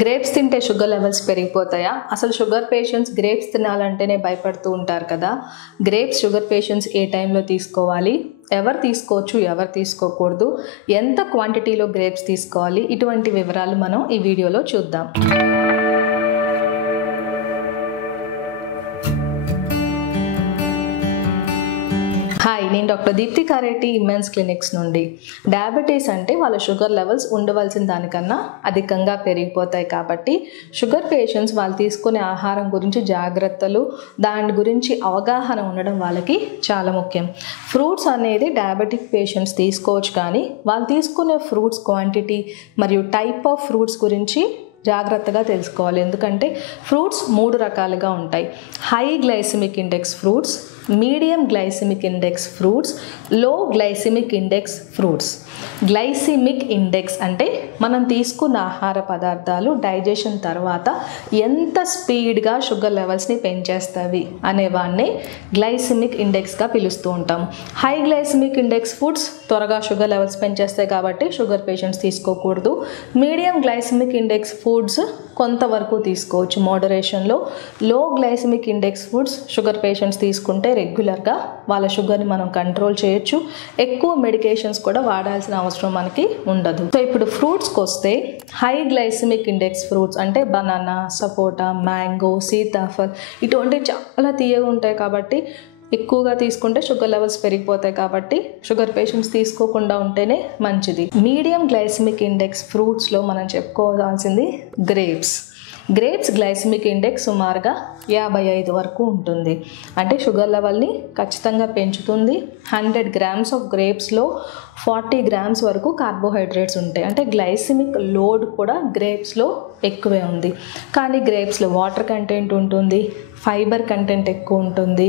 Grapes తింటే sugar levels పెరిగిపోతాయా? అసలు sugar patients grapes తినాలంటేనే భయపడుతూ ఉంటారు కదా. గ్రేప్స్ షుగర్ పేషెంట్స్ ఏ టైంలో తీసుకోవాలి, ఎవరు తీసుకోవచ్చు, ఎవరు తీసుకోకూడదు, ఎంత క్వాంటిటీలో గ్రేప్స్ తీసుకోవాలి, ఇటువంటి వివరాలు మనం ఈ వీడియోలో చూద్దాం. హాయ్, నేను డాక్టర్ దీప్తి కారెట్టి ఇమెన్స్ క్లినిక్స్ నుండి. డయాబెటీస్ అంటే వాళ్ళ షుగర్ లెవెల్స్ ఉండవలసిన దానికన్నా అధికంగా పెరిగిపోతాయి కాబట్టి షుగర్ పేషెంట్స్ వాళ్ళు తీసుకునే ఆహారం గురించి జాగ్రత్తలు, దాని గురించి అవగాహన ఉండడం వాళ్ళకి చాలా ముఖ్యం. ఫ్రూట్స్ అనేది డయాబెటిక్ పేషెంట్స్ తీసుకోవచ్చు, కానీ వాళ్ళు తీసుకునే ఫ్రూట్స్ క్వాంటిటీ మరియు టైప్ ఆఫ్ ఫ్రూట్స్ గురించి జాగ్రత్తగా తెలుసుకోవాలి. ఎందుకంటే ఫ్రూట్స్ 3 రకాలుగా ఉంటాయి: high glycemic index fruits, medium glycemic index fruits, లో glycemic index fruits. Glycemic index అంటే మనం తీసుకున్న ఆహార పదార్థాలు డైజెషన్ తర్వాత ఎంత స్పీడ్గా షుగర్ లెవెల్స్ని పెంచేస్తాయి అనేవాన్నే గ్లైసిమిక్ ఇండెక్స్గా పిలుస్తూ ఉంటాం. హై గ్లైసిమిక్ ఇండెక్స్ ఫుడ్స్ త్వరగా షుగర్ లెవెల్స్ పెంచేస్తాయి కాబట్టి షుగర్ పేషెంట్స్ తీసుకోకూడదు. మీడియం గ్లైసిమిక్ ఇండెక్స్ ఫుడ్స్ కొంతవరకు తీసుకోవచ్చు మోడరేషన్లో. Low glycemic index foods sugar patients తీసుకుంటే రెగ్యులర్గా వాళ్ళ షుగర్ని మనం కంట్రోల్ చేయొచ్చు. ఎక్కువ మెడికేషన్స్ కూడా వాడాల్సిన అవసరం మనకి ఉండదు. సో ఇప్పుడు ఫ్రూట్స్కి వస్తే, హై గ్లైసిమిక్ ఇండెక్స్ ఫ్రూట్స్ అంటే బనానా, సపోటా, మ్యాంగో, సీతాఫల్ ఇటువంటివి చాలా తీయగా ఉంటాయి కాబట్టి ఎక్కువగా తీసుకుంటే షుగర్ లెవెల్స్ పెరిగిపోతాయి కాబట్టి షుగర్ పేషెంట్స్ తీసుకోకుండా ఉంటేనే మంచిది. మీడియం గ్లైసిమిక్ ఇండెక్స్ ఫ్రూట్స్లో మనం చెప్పుకోవాల్సింది గ్రేప్స్. గ్రేప్స్ గ్లైసిమిక్ ఇండెక్స్ సుమారుగా 55 వరకు ఉంటుంది. అంటే షుగర్ లెవెల్ని ఖచ్చితంగా పెంచుతుంది. 100 గ్రామ్స్ ఆఫ్ గ్రేప్స్లో 40 గ్రామ్స్ వరకు కార్బోహైడ్రేట్స్ ఉంటాయి. అంటే గ్లైసిమిక్ లోడ్ కూడా గ్రేప్స్లో ఎక్కువే ఉంది. కానీ గ్రేప్స్లో వాటర్ కంటెంట్ ఉంటుంది, ఫైబర్ కంటెంట్ ఎక్కువ ఉంటుంది,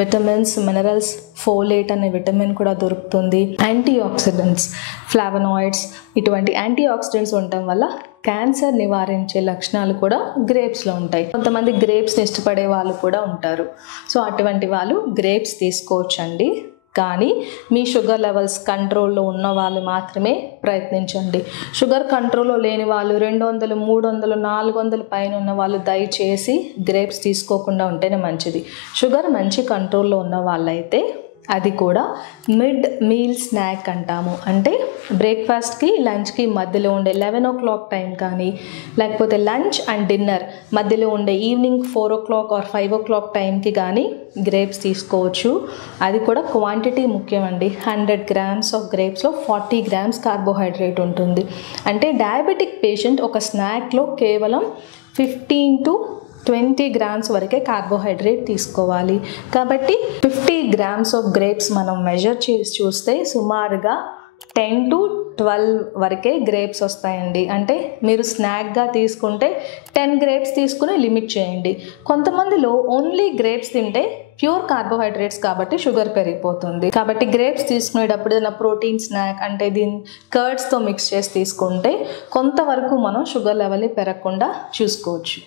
విటమిన్స్, మినరల్స్, ఫోలేట్ అనే విటమిన్ కూడా దొరుకుతుంది. యాంటీ ఆక్సిడెంట్స్, ఫ్లావనాయిడ్స్ ఇటువంటి యాంటీ ఆక్సిడెంట్స్ ఉండటం వల్ల క్యాన్సర్ నివారించే లక్షణాలు కూడా గ్రేప్స్లో ఉంటాయి. కొంతమంది గ్రేప్స్ని ఇష్టపడే వాళ్ళు కూడా ఉంటారు. సో అటువంటి వాళ్ళు గ్రేప్స్ తీసుకోవచ్చండి. కానీ మీ షుగర్ లెవెల్స్ కంట్రోల్లో ఉన్న వాళ్ళు మాత్రమే ప్రయత్నించండి. షుగర్ కంట్రోల్లో లేని వాళ్ళు 200, 300, 400 పైన ఉన్న వాళ్ళు దయచేసి గ్రేప్స్ తీసుకోకుండా ఉంటేనే మంచిది. షుగర్ మంచి కంట్రోల్లో ఉన్న వాళ్ళైతే అది కూడా మిడ్ మీల్ స్నాక్ అంటాము. అంటే బ్రేక్ఫాస్ట్కి, లంచ్కి మధ్యలో ఉండే 11 o'clock టైం కానీ, లేకపోతే లంచ్ అండ్ డిన్నర్ మధ్యలో ఉండే ఈవినింగ్ 4 o'clock or 5 o'clock టైంకి కానీ గ్రేప్స్ తీసుకోవచ్చు. అది కూడా క్వాంటిటీ ముఖ్యమండి. 100 గ్రామ్స్ ఆఫ్ గ్రేప్స్లో 40 గ్రామ్స్ కార్బోహైడ్రేట్ ఉంటుంది. అంటే డయాబెటిక్ పేషెంట్ ఒక స్నాక్లో కేవలం 15 to 20 గ్రామ్స్ వరకే కార్బోహైడ్రేట్ తీసుకోవాలి. కాబట్టి 50 గ్రామ్స్ ఆఫ్ గ్రేప్స్ మనం మెజర్ చేసి చూస్తే సుమారుగా 10 to 12 వరకే గ్రేప్స్ వస్తాయండి. అంటే మీరు స్నాక్గా తీసుకుంటే 10 గ్రేప్స్ తీసుకుని లిమిట్ చేయండి. కొంతమందిలో ఓన్లీ గ్రేప్స్ తింటే ప్యూర్ కార్బోహైడ్రేట్స్ కాబట్టి షుగర్ పెరిగిపోతుంది. కాబట్టి గ్రేప్స్ తీసుకునేటప్పుడు ఏదైనా ప్రోటీన్ స్నాక్ అంటే దీన్ని కర్డ్స్తో మిక్స్ చేసి తీసుకుంటే కొంతవరకు మనం షుగర్ లెవెల్ని పెరగకుండా చూసుకోవచ్చు.